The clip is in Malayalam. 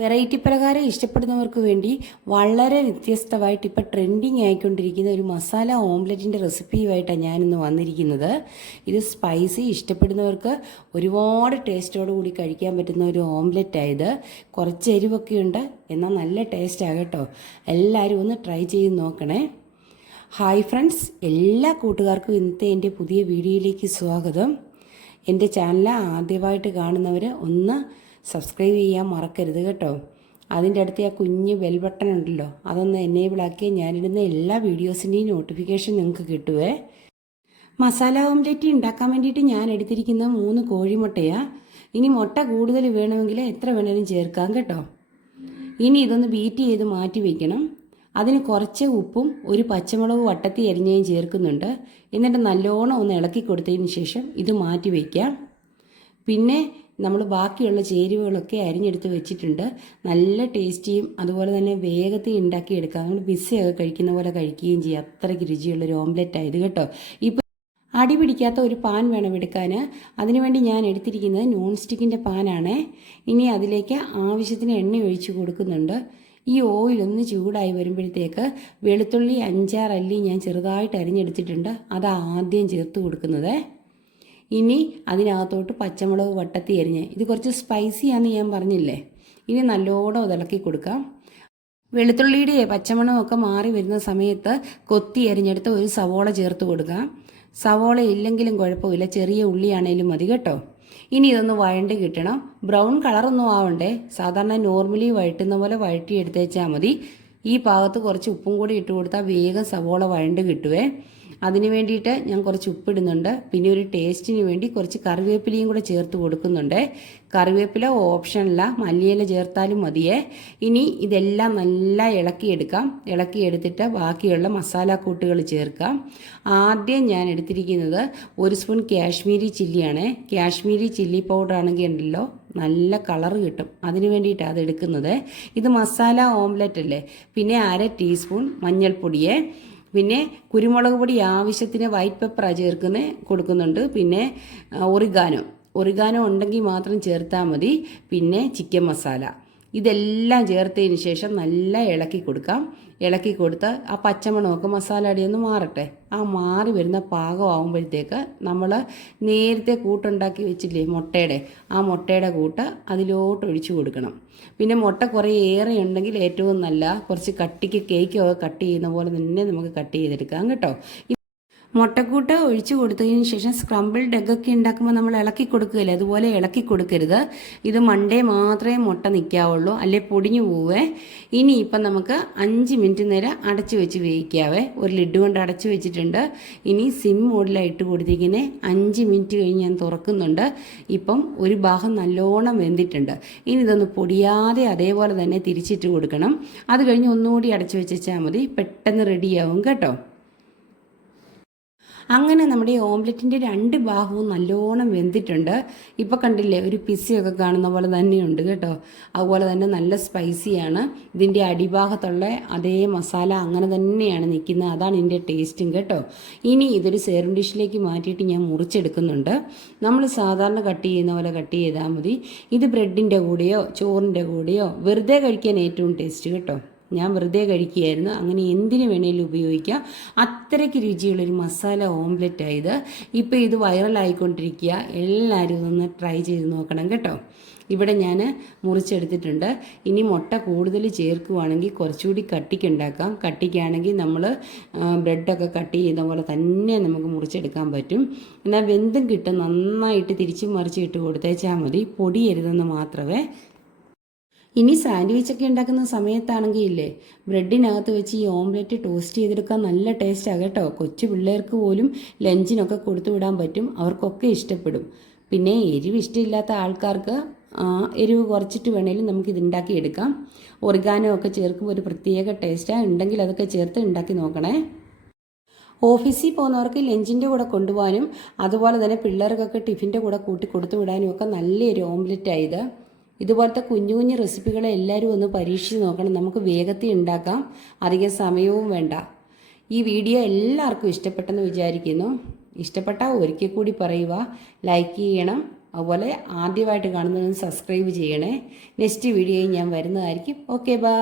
വെറൈറ്റി പലഹാരം ഇഷ്ടപ്പെടുന്നവർക്ക് വേണ്ടി വളരെ വ്യത്യസ്തമായിട്ട് ഇപ്പോൾ ട്രെൻഡിങ് ആയിക്കൊണ്ടിരിക്കുന്ന ഒരു മസാല ഓംലെറ്റിന്റെ റെസിപ്പിയുമായിട്ടാണ് ഞാനിന്ന് വന്നിരിക്കുന്നത്. ഇത് സ്പൈസി ഇഷ്ടപ്പെടുന്നവർക്ക് ഒരുപാട് ടേസ്റ്റോട് കൂടി കഴിക്കാൻ പറ്റുന്ന ഒരു ഓംലെറ്റ് ആയത് കുറച്ച് എരിവൊക്കെ ഉണ്ട് എന്നാൽ നല്ല ടേസ്റ്റ് ആകട്ടോ എല്ലാവരും ഒന്ന് ട്രൈ ചെയ്ത് നോക്കണേ. ഹായ് ഫ്രണ്ട്സ് എല്ലാ കൂട്ടുകാർക്കും ഇന്നത്തെ എന്റെ പുതിയ വീഡിയോയിലേക്ക് സ്വാഗതം. എന്റെ ചാനൽ ആദ്യമായിട്ട് കാണുന്നവർ ഒന്ന് സബ്സ്ക്രൈബ് ചെയ്യാൻ മറക്കരുത് കേട്ടോ. അതിന്റെ അടുത്ത് ആ കുഞ്ഞ് ബെൽ ബട്ടൺ ഉണ്ടല്ലോ അതൊന്ന് എനേബിൾ ആക്കി ഞാനിടുന്ന എല്ലാ വീഡിയോസിന്റെയും നോട്ടിഫിക്കേഷൻ നിങ്ങൾക്ക് കിട്ടുവേ. മസാല ഓംലെറ്റ് ഉണ്ടാക്കാൻ വേണ്ടിയിട്ട് ഞാൻ എടുത്തിരിക്കുന്ന മൂന്ന് കോഴിമുട്ടയാണ് ഇനി മുട്ട കൂടുതൽ വേണമെങ്കിൽ എത്ര വേണമെങ്കിലും ചേർക്കാം കേട്ടോ. ഇനി ഇതൊന്ന് ബീറ്റ് ചെയ്ത് മാറ്റി വയ്ക്കണം അതിന് കുറച്ച് ഉപ്പും ഒരു പച്ചമുളകും വട്ടത്തി എരിഞ്ഞയും ചേർക്കുന്നുണ്ട്. എന്നിട്ട് നല്ലോണം ഒന്ന് ഇളക്കി കൊടുത്തതിന് ശേഷം ഇത് മാറ്റി വയ്ക്കാം പിന്നെ നമ്മൾ ബാക്കിയുള്ള ചേരുവകളൊക്കെ അരിഞ്ഞെടുത്ത് വെച്ചിട്ടുണ്ട്. നല്ല ടേസ്റ്റിയും അതുപോലെ തന്നെ വേഗത്തിൽ ഉണ്ടാക്കിയെടുക്കാം നമ്മൾ പിസ്സയൊക്കെ കഴിക്കുന്ന പോലെ കഴിക്കുകയും ചെയ്യാം. അത്രയ്ക്ക് രുചിയുള്ളൊരു ഓംലെറ്റ് ആയത് കേട്ടോ. ഇപ്പോൾ അടി പിടിക്കാത്ത ഒരു പാൻ വേണം എടുക്കാൻ അതിനുവേണ്ടി ഞാൻ എടുത്തിരിക്കുന്നത് നോൺ സ്റ്റിക്കിന്റെ പാനാണ്. ഇനി അതിലേക്ക് ആവശ്യത്തിന് എണ്ണ ഒഴിച്ച് കൊടുക്കുന്നുണ്ട്. ഈ ഓയിൽ ഒന്ന് ചൂടായി വരുമ്പോഴത്തേക്ക് വെളുത്തുള്ളി അഞ്ചാറല്ലി ഞാൻ ചെറുതായിട്ട് അരിഞ്ഞെടുത്തിട്ടുണ്ട്. അത് ആദ്യം ചേർത്ത് കൊടുക്കുന്നത്. ഇനി അതിനകത്തോട്ട് പച്ചമുളക് വട്ടത്തി അരിഞ്ഞ് ഇത് കുറച്ച് സ്പൈസിയാന്ന് ഞാൻ പറഞ്ഞില്ലേ? ഇനി നല്ലോണം ഇളക്കി കൊടുക്കാം. വെളുത്തുള്ളിയുടെ പച്ചമണമൊക്കെ മാറി വരുന്ന സമയത്ത് കൊത്തി അരിഞ്ഞെടുത്ത് ഒരു സവോള ചേർത്ത് കൊടുക്കാം. സവോള ഇല്ലെങ്കിലും കുഴപ്പമില്ല. ചെറിയ ഉള്ളിയാണേലും മതി കേട്ടോ. ഇനി ഇതൊന്ന് വഴണ്ടി കിട്ടണം. ബ്രൗൺ കളറൊന്നും ആവണ്ടേ. സാധാരണ നോർമലി വഴറ്റുന്ന പോലെ വഴറ്റി എടുത്തേച്ചാൽ മതി. ഈ ഭാഗത്ത് കുറച്ച് ഉപ്പും കൂടി ഇട്ട് കൊടുത്താൽ വേഗം സവോള വഴണ്ട് കിട്ടുവേ. അതിന് വേണ്ടിയിട്ട് ഞാൻ കുറച്ച് ഉപ്പിടുന്നുണ്ട്. പിന്നെ ഒരു ടേസ്റ്റിന് വേണ്ടി കുറച്ച് കറിവേപ്പിലയും കൂടെ ചേർത്ത് കൊടുക്കുന്നുണ്ട്. കറിവേപ്പില ഓപ്ഷനില്ല മല്ലിയില ചേർത്താലും മതിയേ. ഇനി ഇതെല്ലാം നല്ല ഇളക്കിയെടുക്കാം ഇളക്കിയെടുത്തിട്ട് ബാക്കിയുള്ള മസാല കൂട്ടുകൾ ചേർക്കാം. ആദ്യം ഞാൻ എടുത്തിരിക്കുന്നത് ഒരു സ്പൂൺ കാശ്മീരി ചില്ലിയാണ്. കാശ്മീരി ചില്ലി പൗഡർ ആണെങ്കിൽ ഉണ്ടല്ലോ നല്ല കളർ കിട്ടും. അതിന് വേണ്ടിയിട്ടാണ് അത് എടുക്കുന്നത്. ഇത് മസാല ഓംലെറ്റ് അല്ലേ? പിന്നെ അര ടീസ്പൂൺ മഞ്ഞൾപ്പൊടിയെ. പിന്നെ കുരുമുളക് പൊടി ആവശ്യത്തിന് വൈറ്റ് പെപ്പറാണ് ചേർക്കുന്നത് കൊടുക്കുന്നുണ്ട്. പിന്നെ ഒറിഗാനോ ഒറിഗാനോ ഉണ്ടെങ്കിൽ മാത്രം ചേർത്താൽ മതി. പിന്നെ ചിക്കൻ മസാല ഇതെല്ലാം ചേർത്തതിന് ശേഷം നല്ല ഇളക്കി കൊടുക്കാം. ഇളക്കി കൊടുത്ത് ആ പച്ചമണമൊക്കെ മസാല അടിയൊന്ന് മാറട്ടെ. ആ മാറി വരുന്ന പാകമാകുമ്പോഴത്തേക്ക് നമ്മൾ നേരത്തെ കൂട്ടുണ്ടാക്കി വെച്ചില്ലേ മുട്ടയുടെ? ആ മുട്ടയുടെ കൂട്ട് അതിലോട്ട് ഒഴിച്ചു കൊടുക്കണം. പിന്നെ മുട്ട കുറേ ഏറെ ഉണ്ടെങ്കിൽ ഏറ്റവും നല്ല കുറച്ച് കട്ടിക്ക് കേക്കൊക്കെ കട്ട് ചെയ്യുന്ന പോലെ തന്നെ നമുക്ക് കട്ട് ചെയ്തെടുക്കാം കേട്ടോ. മുട്ടക്കൂട്ട് ഒഴിച്ചു കൊടുത്തതിന് ശേഷം സ്ക്രംബിൾഡ് എഗ്ഗൊക്കെ ഉണ്ടാക്കുമ്പോൾ നമ്മൾ ഇളക്കി കൊടുക്കുകയില്ലേ? അതുപോലെ ഇളക്കി കൊടുക്കരുത്. ഇത് മണ്ടേ മാത്രമേ മുട്ട നിൽക്കാവുള്ളൂ അല്ലെ പൊടിഞ്ഞു പോവേ. ഇനി ഇപ്പം നമുക്ക് അഞ്ച് മിനിറ്റ് നേരം അടച്ചു വെച്ച് വേവിക്കാവേ. ഒരു ലിഡ് കൊണ്ട് അടച്ചു വെച്ചിട്ടുണ്ട്. ഇനി സിം മോഡിലായിട്ട് കൊടുത്തിരിക്കുന്നത് അഞ്ച് മിനിറ്റ് കഴിഞ്ഞ് ഞാൻ തുറക്കുന്നുണ്ട്. ഇപ്പം ഒരു ഭാഗം നല്ലോണം വെന്തിട്ടുണ്ട്. ഇനി ഇതൊന്ന് പൊടിയാതെ അതേപോലെ തന്നെ തിരിച്ചിട്ട് കൊടുക്കണം. അത് കഴിഞ്ഞ് ഒന്നുകൂടി അടച്ചു വെച്ചാൽ മതി. പെട്ടെന്ന് റെഡിയാവും കേട്ടോ. അങ്ങനെ നമ്മുടെ ഓംലെറ്റിന്റെ രണ്ട് ഭാഗവും നല്ലോണം വെന്തിട്ടുണ്ട്. ഇപ്പോൾ കണ്ടില്ലേ ഒരു പിസിയൊക്കെ കാണുന്ന പോലെ തന്നെയുണ്ട് കേട്ടോ. അതുപോലെ തന്നെ നല്ല സ്പൈസിയാണ്. ഇതിന്റെ അടിഭാഗത്തുള്ള അതേ മസാല അങ്ങനെ തന്നെയാണ് നിൽക്കുന്നത്. അതാണ് ഇതിന്റെ ടേസ്റ്റും കേട്ടോ. ഇനി ഇതൊരു സേറും ഡിഷിലേക്ക് മാറ്റിയിട്ട് ഞാൻ മുറിച്ചെടുക്കുന്നുണ്ട്. നമ്മൾ സാധാരണ കട്ട് ചെയ്യുന്ന പോലെ കട്ട് ചെയ്താൽ മതി. ഇത് ബ്രെഡിന്റെ കൂടെയോ ചോറിന്റെ കൂടെയോ വെറുതെ കഴിക്കാൻ ഏറ്റവും ടേസ്റ്റ് കേട്ടോ. ഞാൻ വെറുതെ കഴിക്കുകയായിരുന്നു. അങ്ങനെ എന്തിനു വേണേലും ഉപയോഗിക്കാം. അത്രയ്ക്ക് രുചിയുള്ളൊരു മസാല ഓംലെറ്റ് ആയത്. ഇപ്പോൾ ഇത് വൈറലായിക്കൊണ്ടിരിക്കുക. എല്ലാവരും ഇതൊന്ന് ട്രൈ ചെയ്ത് നോക്കണം കേട്ടോ. ഇവിടെ ഞാൻ മുറിച്ചെടുത്തിട്ടുണ്ട്. ഇനി മുട്ട കൂടുതൽ ചേർക്കുവാണെങ്കിൽ കുറച്ചുകൂടി കട്ടിക്ക് ഉണ്ടാക്കാം. കട്ടിക്കാണെങ്കിൽ നമ്മൾ ബ്രെഡൊക്കെ കട്ട് ചെയ്യുന്ന പോലെ തന്നെ നമുക്ക് മുറിച്ചെടുക്കാൻ പറ്റും. എന്നാൽ വെന്തും കിട്ടും. നന്നായിട്ട് തിരിച്ചും മറിച്ച് ഇട്ട് കൊടുത്തേച്ചാൽ മതി. പൊടിയരുതെന്ന് മാത്രമേ ഇനി സാൻഡ്വിച്ച് ഒക്കെ ഉണ്ടാക്കുന്ന സമയത്താണെങ്കിൽ ഇല്ലേ? ബ്രെഡിനകത്ത് വെച്ച് ഈ ഓംലെറ്റ് ടോസ്റ്റ് ചെയ്തെടുക്കാൻ നല്ല ടേസ്റ്റാണ് കേട്ടോ. കൊച്ചു പിള്ളേർക്ക് പോലും ലഞ്ചിനൊക്കെ കൊടുത്തു വിടാൻ പറ്റും. അവർക്കൊക്കെ ഇഷ്ടപ്പെടും. പിന്നെ എരിവ് ഇഷ്ടമില്ലാത്ത ആൾക്കാർക്ക് എരിവ് കുറച്ചിട്ട് വേണേലും നമുക്ക് ഇതുണ്ടാക്കി എടുക്കാം. ഒറിഗാനോ ഒക്കെ ചേർക്കുമ്പോൾ ഒരു പ്രത്യേക ടേസ്റ്റാണ് ഉണ്ടെങ്കിൽ അതൊക്കെ ചേർത്ത് ഉണ്ടാക്കി നോക്കണേ. ഓഫീസിൽ പോകുന്നവർക്ക് ലഞ്ചിന്റെ കൂടെ കൊണ്ടുപോകാനും അതുപോലെ തന്നെ പിള്ളേർക്കൊക്കെ ടിഫിന്റെ കൂടെ കൂട്ടി കൊടുത്തു വിടാനും ഒക്കെ നല്ലൊരു ഓംലെറ്റ് ആയത് ഇതുപോലത്തെ കുഞ്ഞു കുഞ്ഞു റെസിപ്പികളെ എല്ലാവരും ഒന്ന് പരീക്ഷിച്ച് നോക്കണം. നമുക്ക് വേഗത്തിൽ ഉണ്ടാക്കാം. അധികം സമയവും വേണ്ട. ഈ വീഡിയോ എല്ലാവർക്കും ഇഷ്ടപ്പെട്ടെന്ന് വിചാരിക്കുന്നു. ഇഷ്ടപ്പെട്ടാൽ ഒരിക്കൽ കൂടി പറയുക. ലൈക്ക് ചെയ്യണം. അതുപോലെ ആദ്യമായിട്ട് കാണുന്നതിന് സബ്സ്ക്രൈബ് ചെയ്യണേ. നെക്സ്റ്റ് വീഡിയോയിൽ ഞാൻ വരുന്നതായിരിക്കും. Okay bye